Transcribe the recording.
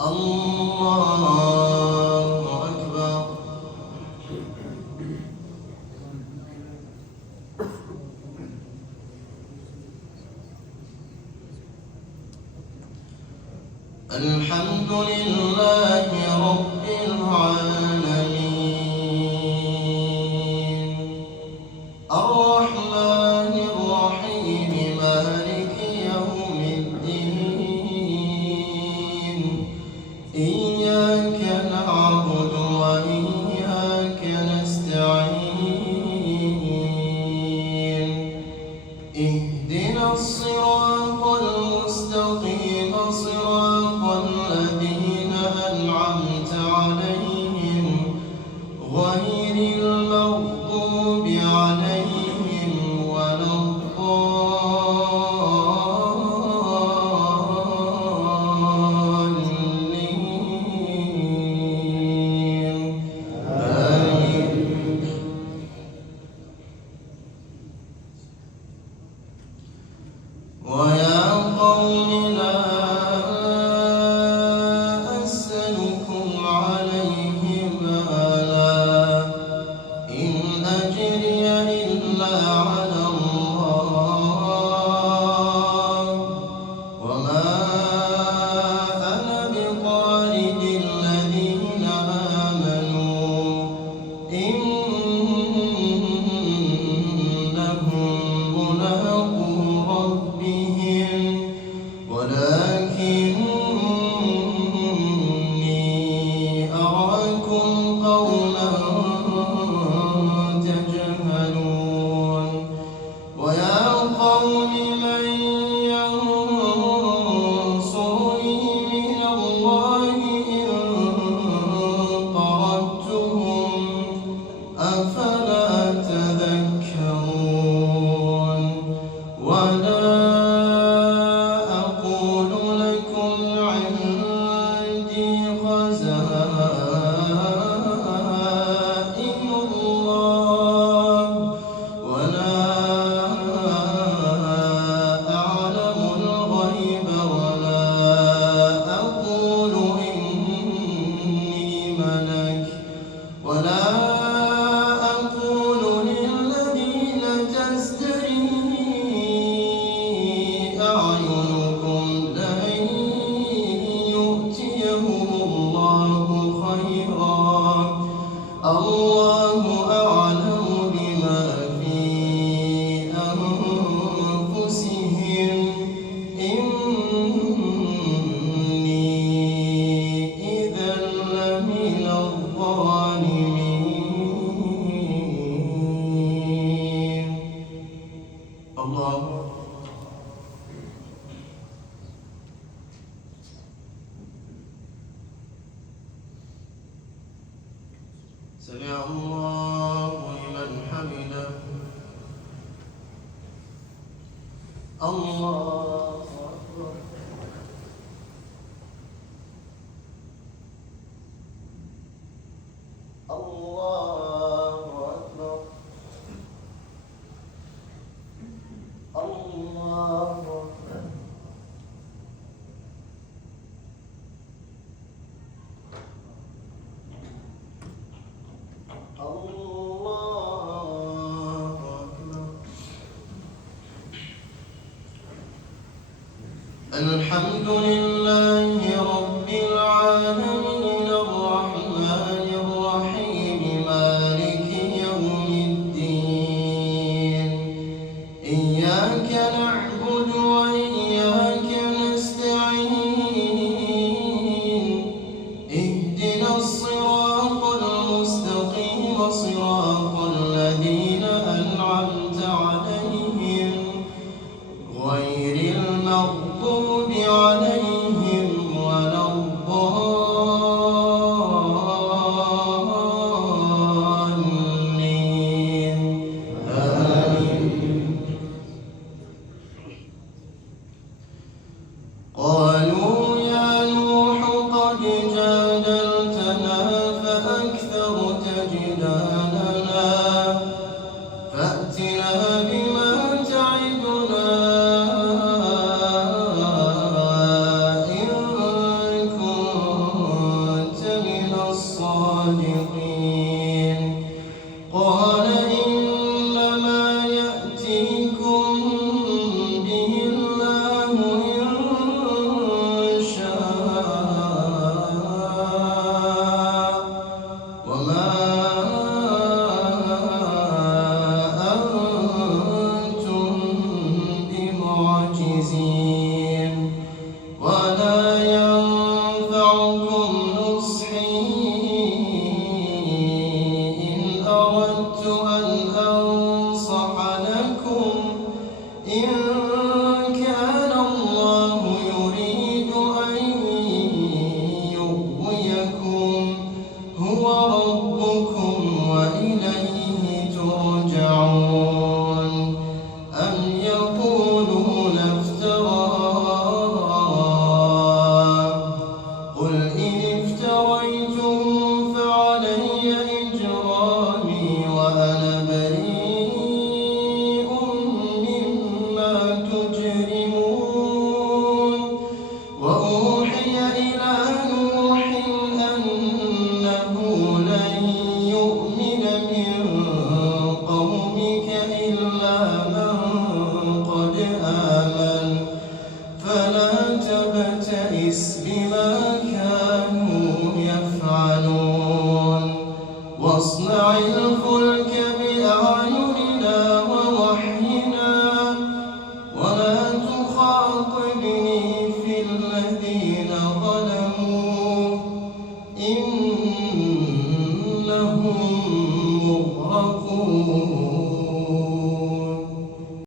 الله أكبر. الحمد لله رب العالمين الرحمن الرحيم مالك يوم الدين إياك نعبد وإياك نستعين اهدنا الصراط المستقيم صراط الذين أنعمت عليهم غير المغضوب عليهم ولا الضالين آمين. ويا قوم لا أسألكم عليه مالا إن أجري إلا على الله وما أنا بطارد الذين آمنوا إنهم ملاقو ربهم ولكني أراكم قوما تجهلون. ويا قوم من ينصرني من الله إن طردتهم أفلا تذكرون. ولا أقول لكم عندي خزائن الله ولا أعلم الغيب ولا أقول إني ملك ولا أقول للذين تزدري أعينكم لن يؤتيهم الله خيرا الله أعلم بما في أنفسهم إني إذا لمن الظالمين. الله سمع الله لمن حمده. الله أكبر. الله أكبر. الله أكبر. الله أكبر. الحمد لله رب العالمين الرحمن الرحيم مالك يوم الدين إياك نعبد وإياك نستعين اهدنا الصراط المستقيم صراط الذين أنعمت عليهم غير المغضوب عليهم ولا الضالين آمين. قالوا يا نوح قد جادلتنا فأكثرت جدالنا فأتنا بما تعدنا العزيزين